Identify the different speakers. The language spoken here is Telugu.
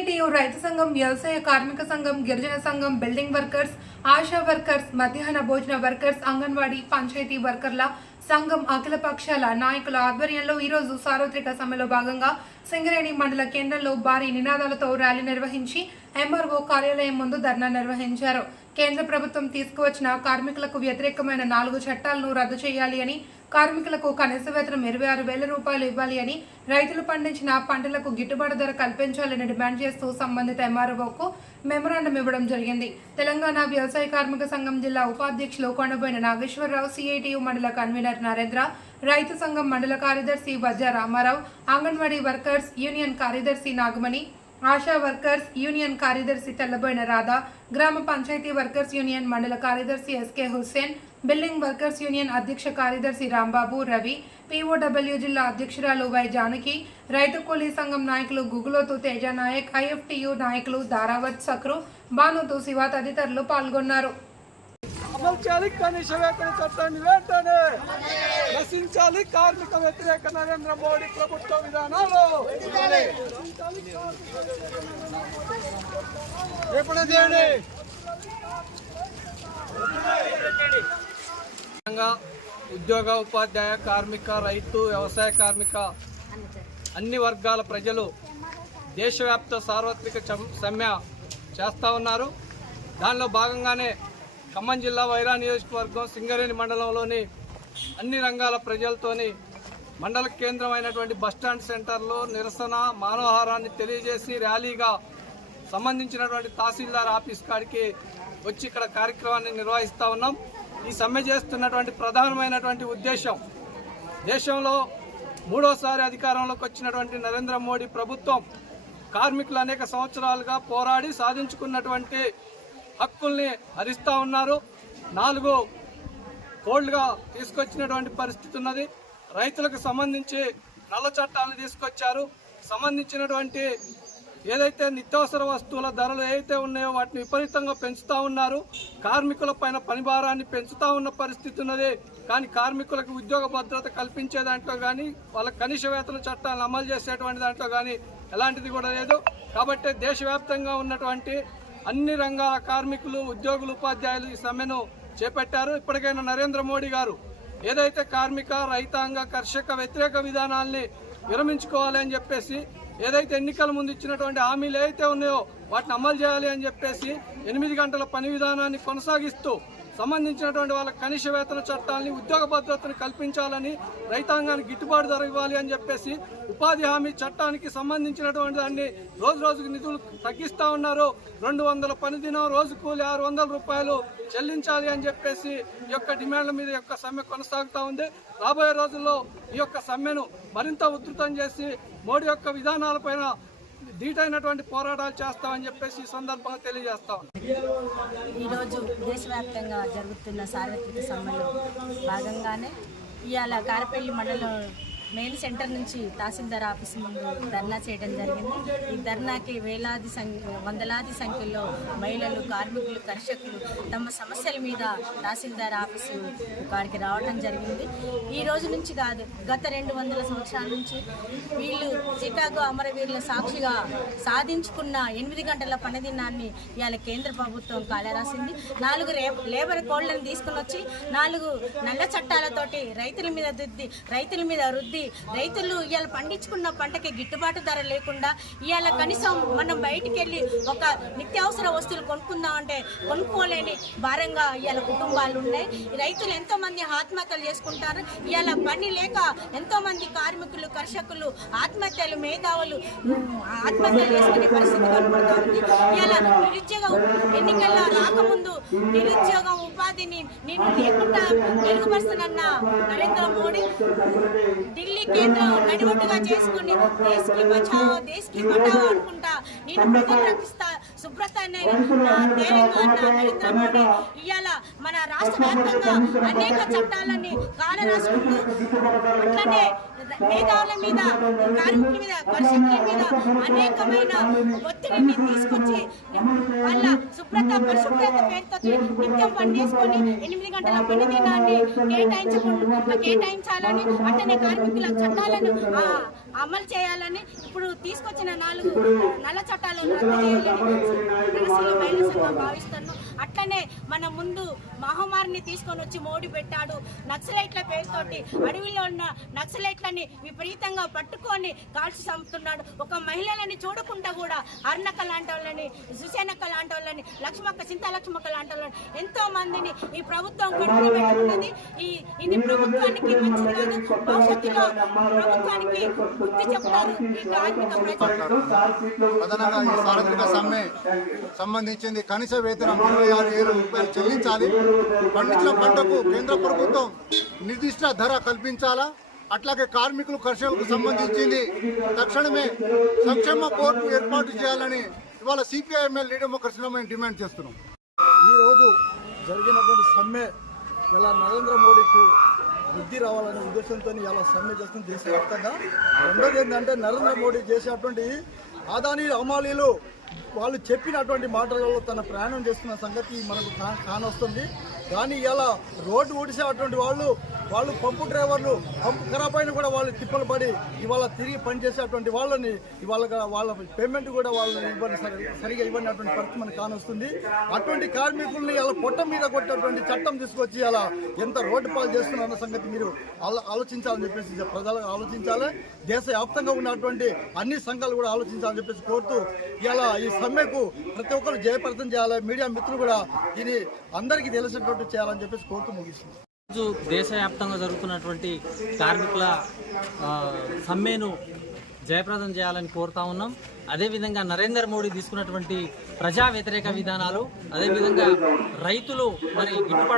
Speaker 1: సిఐటియు రైతు సంఘం వ్యవసాయ కార్మిక సంఘం గిరిజన సంఘం బిల్డింగ్ వర్కర్స్ ఆశా వర్కర్స్ మధ్యాహ్న భోజన వర్కర్స్ అంగన్వాడీ పంచాయతీ వర్కర్ల సంఘం అఖిల పక్షాల నాయకుల ఆధ్వర్యంలో ఈరోజు సార్వత్రిక సమ్మెలో భాగంగా సింగరేణి మండల కేంద్రంలో భారీ నినాదాలతో ర్యాలీ నిర్వహించి ఎంఆర్ఓ కార్యాలయం ముందు ధర్నా నిర్వహించారు. కేంద్ర ప్రభుత్వం తీసుకువచ్చిన కార్మికులకు వ్యతిరేకమైన నాలుగు చట్టాలను రద్దు చేయాలి అని కార్మికులకు కనీస వేతనం ఇరవై ఆరు వేల రూపాయలు ఇవ్వాలి అని రైతులు పండించిన పంటలకు గిట్టుబాటు ధర కల్పించాలని డిమాండ్ చేస్తూ సంబంధిత ఎంఆర్ఓకు మెమరాండం ఇవ్వడం జరిగింది. తెలంగాణ వ్యవసాయ కార్మిక సంఘం జిల్లా ఉపాధ్యక్షులు కొండబోయిన నాగేశ్వరరావు సిఐటియు మండల కన్వీనర్ నరేంద్ర రైతు సంఘం మండల కార్యదర్శి వజ్ర రామారావు అంగన్వాడీ వర్కర్స్ యూనియన్ కార్యదర్శి నాగమణి ఆశా వర్కర్స్ యూనియన్ కార్యదర్శి తెల్లబోయిన రాధా గ్రామ పంచాయతీ వర్కర్స్ యూనియన్ మండల కార్యదర్శి SK Hussain building workers union అధ్యక్ష కార్యదర్శి రాంబాబు రవి పీఓడబ్ల్యూ జిల్లా అధ్యక్షురాలు వై జానకి రైతు కూలీ సంఘం నాయకులు గుగులోతు తేజ నాయక్ ఐఎఫ్టియు నాయకులు దారావత్ సక్రు బానుతు శివ తదితరులు పాల్గొన్నారు.
Speaker 2: అమలు చేయాలి కనీస వేతన చట్టాన్ని వెంటనే నశించాలి. కార్మిక వ్యతిరేక నరేంద్ర మోడీ ప్రభుత్వ విధానాలు. రేపటి చేయండి? ఉద్యోగ ఉపాధ్యాయ కార్మిక రైతు వ్యవసాయ కార్మిక అన్ని వర్గాల ప్రజలు దేశవ్యాప్త సార్వత్రిక సమ్మె చేస్తూ ఉన్నారు. దానిలో భాగంగానే ఖమ్మం జిల్లా వైరా నియోజకవర్గం సింగరేణి మండలంలోని అన్ని రంగాల ప్రజలతోని మండల కేంద్రమైనటువంటి బస్టాండ్ సెంటర్లో నిరసన మానవహారాన్ని తెలియజేసి ర్యాలీగా సంబంధించినటువంటి తహసీల్దార్ ఆఫీస్ కాడికి వచ్చి ఇక్కడ కార్యక్రమాన్ని నిర్వహిస్తూ ఉన్నాం. ఈ సమ్మె చేస్తున్నటువంటి ప్రధానమైనటువంటి ఉద్దేశం దేశంలో మూడోసారి అధికారంలోకి వచ్చినటువంటి నరేంద్ర మోడీ ప్రభుత్వం కార్మికులు అనేక సంవత్సరాలుగా పోరాడి సాధించుకున్నటువంటి హక్కుల్ని హరిస్తూ ఉన్నారు. నాలుగు కోల్డ్గా తీసుకొచ్చినటువంటి పరిస్థితి ఉన్నది. రైతులకు సంబంధించి నల్ల చట్టాలను తీసుకొచ్చారు. సంబంధించినటువంటి ఏదైతే నిత్యావసర వస్తువుల ధరలు ఏవైతే ఉన్నాయో వాటిని విపరీతంగా పెంచుతూ ఉన్నారు. కార్మికుల పైన పని భారాన్ని ఉన్న పరిస్థితి ఉన్నది. కానీ కార్మికులకు ఉద్యోగ భద్రత కల్పించే దాంట్లో కానీ వాళ్ళ కనీస వేతన చట్టాలను అమలు చేసేటువంటి దాంట్లో కానీ ఎలాంటిది కూడా లేదు. కాబట్టి దేశవ్యాప్తంగా ఉన్నటువంటి అన్ని రంగాల కార్మికులు ఉద్యోగులు ఉపాధ్యాయులు ఈ సమ్మెను చేపట్టారు. ఇప్పటికైనా నరేంద్ర మోడీ గారు ఏదైతే కార్మిక రైతాంగ కర్షక వ్యతిరేక విధానాల్ని విరమించుకోవాలి అని చెప్పేసి ఏదైతే ఎన్నికల ముందు ఇచ్చినటువంటి హామీలు ఏవైతే ఉన్నాయో వాటిని అమలు చేయాలి అని చెప్పేసి ఎనిమిది గంటల పని విధానాన్ని కొనసాగిస్తూ సంబంధించినటువంటి వాళ్ళ కనీస వేతన చట్టాలని ఉద్యోగ భద్రతను కల్పించాలని రైతాంగానికి గిట్టుబాటు ధర ఇవ్వాలి అని చెప్పేసి ఉపాధి హామీ చట్టానికి సంబంధించినటువంటి దాన్ని రోజు రోజుకు నిధులు తగ్గిస్తూ ఉన్నారు. రెండు వందల పని దినం రోజు కూలి ఆరు వందల రూపాయలు చెల్లించాలి అని చెప్పేసి ఈ యొక్క డిమాండ్ల మీద యొక్క సమ్మె కొనసాగుతూ ఉంది. రాబోయే రోజుల్లో ఈ యొక్క సమ్మెను మరింత ఉధృతం చేసి మోడీ యొక్క విధానాలపైన ధీటైనటువంటి పోరాటాలు చేస్తామని చెప్పేసి ఈ సందర్భంగా తెలియజేస్తా
Speaker 3: ఈరోజు దేశవ్యాప్తంగా జరుగుతున్న సార్వత్రిక సమ్మెలో భాగంగానే ఇవాళ కారపల్లి మండలం మెయిన్ సెంటర్ నుంచి తహసీల్దార్ ఆఫీస్ ముందు ధర్నా చేయడం జరిగింది. ఈ ధర్నాకి వేలాది సంఖ్య వందలాది సంఖ్యలో మహిళలు కార్మికులు కర్షకులు తమ సమస్యల మీద తహసీల్దార్ ఆఫీసు కాడికి రావడం జరిగింది. ఈ రోజు నుంచి కాదు గత రెండు వందల సంవత్సరాల నుంచి వీళ్ళు చికాగో అమరవీరుల సాక్షిగా సాధించుకున్న ఎనిమిది గంటల పనిదినాన్ని ఇవాళ కేంద్ర ప్రభుత్వం కాలరాసింది. నాలుగు రే లేబర్ కోళ్ళను తీసుకుని వచ్చి నాలుగు నల్ల చట్టాలతోటి రైతుల మీద దుద్ది రైతుల మీద రుద్ది రైతులు ఇవాళ పండించుకున్న పంటకి గిట్టుబాటు ధర లేకుండా ఇవాళ కనీసం మనం బయటికి వెళ్ళి ఒక నిత్యావసర వస్తువులు కొనుక్కుందామంటే కొనుక్కోలేని భారంగా ఇవాళ కుటుంబాలు ఉన్నాయి. రైతులు ఎంతో మంది ఆత్మహత్యలు చేసుకుంటారు. ఇవాళ పని లేక ఎంతో మంది కార్మికులు కర్షకులు ఆత్మహత్యలు మేధావులు ఆత్మహత్యలు చేసుకునే పరిస్థితి కనబడుతూ ఉంది ఇవాళ నిరుద్యోగ ఎన్నికల్లో రాకముందు నిరుద్యోగం ఉపాధిని నేను లేకుండా మెరుగుపరుస్తానన్న నరేంద్ర మోడీ ఢిల్లీ కేంద్రం నడిబొట్టుగా చేసుకుని దేశ్కి బచావో దేశ్కి పటావో అనుకుంటా నేను ప్రజలు శుభ్రత అనే నా నరేంద్ర మోడీ ఇవాళ మన రాష్ట్ర వ్యాప్తంగా అనేక చట్టాలని కాలరాసుకుంటూ అట్లనే మేధావుల మీద కార్మికుల మీద పరిస్థితుల మీద అనేకమైన ఒత్తిడిని తీసుకొచ్చి వాళ్ళ శుభ్రత పరిశుభ్రత పేరుతో నిత్యం పండేసుకొని ఎనిమిది గంటల పని దినాన్ని కేటాయించకుండా కేటాయించాలని అట్టనే కార్మికుల చట్టాలను ఆ, అమలు చేయాలని ఇప్పుడు తీసుకొచ్చిన నాలుగు నల్ల చట్టాలు రద్దు చేయాలని మనసులో భావిస్తాను అట్లనే మన ముందు మహమ్మారిని తీసుకొని వచ్చి మోడీ పెట్టాడు. నక్సలైట్ల పేరుతోటి అడవిలో ఉన్న నక్సలైట్లని విపరీతంగా పట్టుకొని కాల్చి చంపుతున్నాడు. ఒక మహిళలని చూడకుండా కూడా అరుణక్క లాంటి వాళ్ళని సుసేనక్క లాంటి వాళ్ళని లక్ష్మక్క చింత లక్ష్మక్క లాంటి వాళ్ళని ఎంతో మందిని ఈ ప్రభుత్వం కడుపు పెట్టుకున్నది. ఈ ఇది ప్రభుత్వానికి మంచిది కాదు. భవిష్యత్తులో ప్రభుత్వానికి బుద్ధి చెప్తారు. ఈ కార్మిక ప్రజలు
Speaker 4: ఈ సార్వత్రిక సమ్మె సంబంధించింది కనీస వేతనం ఇరవై ఆరు వేలు రూపాయలు చెల్లించాలి. పండించిన పంటకు కేంద్ర ప్రభుత్వం నిర్దిష్ట ధర కల్పించాలా? అట్లాగే కార్మికులు కర్షకులకు సంబంధించింది తక్షణమే సంక్షేమ కోర్టు ఏర్పాటు చేయాలని ఇవాళ సిపిఐఎంఎల్ డెమోక్రసీలో మేము డిమాండ్ చేస్తున్నాం.
Speaker 5: ఈరోజు జరిగినటువంటి సమ్మె ఇలా నరేంద్ర మోడీకు వృద్ధి రావాలనే ఉద్దేశంతో ఇలా సమ్మె చేస్తుంది దేశవ్యాప్తంగా. రెండోది ఏంటంటే నరేంద్ర మోడీ చేసేటువంటి ఆదానీ అమాలీలు వాళ్ళు చెప్పినటువంటి మాటలలో తన ప్రయాణం చేస్తున్న సంగతి మనకు కానొస్తుంది. కానీ ఇలా రోడ్డు ఊడిసేటువంటి వాళ్ళు వాళ్ళు పంపు డ్రైవర్లు పంపు ఖరాబ్ అయిన కూడా వాళ్ళు తిప్పలు పడి ఇవాళ తిరిగి పనిచేసేటువంటి వాళ్ళని ఇవాళ వాళ్ళ పేమెంట్ కూడా వాళ్ళని ఇవ్వని సరిగా ఇవ్వనటువంటి పరిస్థితి మనకు కానొస్తుంది. అటువంటి కార్మికుల్ని ఇలా పొట్ట మీద కొట్టేటువంటి చట్టం తీసుకొచ్చి అలా ఎంత రోడ్డు పాలు చేస్తున్నారన్న సంగతి మీరు ఆలోచించాలని చెప్పేసి ప్రజలు ఆలోచించాలి. దేశ వ్యాప్తంగా ఉన్నటువంటి అన్ని సంఘాలు కూడా ఆలోచించాలని చెప్పేసి కోరుతూ ఇలా ఈ సమ్మెకు ప్రతి ఒక్కరు జయప్రదం చేయాలి. మీడియా మిత్రులు కూడా దీన్ని అందరికీ తెలిసినట్టు చేయాలని చెప్పేసి కోరుతూ ముగిస్తుంది
Speaker 6: రోజు దేశవ్యాప్తంగా జరుగుతున్నటువంటి కార్మికుల సమ్మెను జయప్రదం చేయాలని కోరుతా ఉన్నాం. అదేవిధంగా నరేంద్ర మోడీ తీసుకున్నటువంటి ప్రజా వ్యతిరేక విధానాలు అదేవిధంగా రైతులు మరి గిట్టుబాటు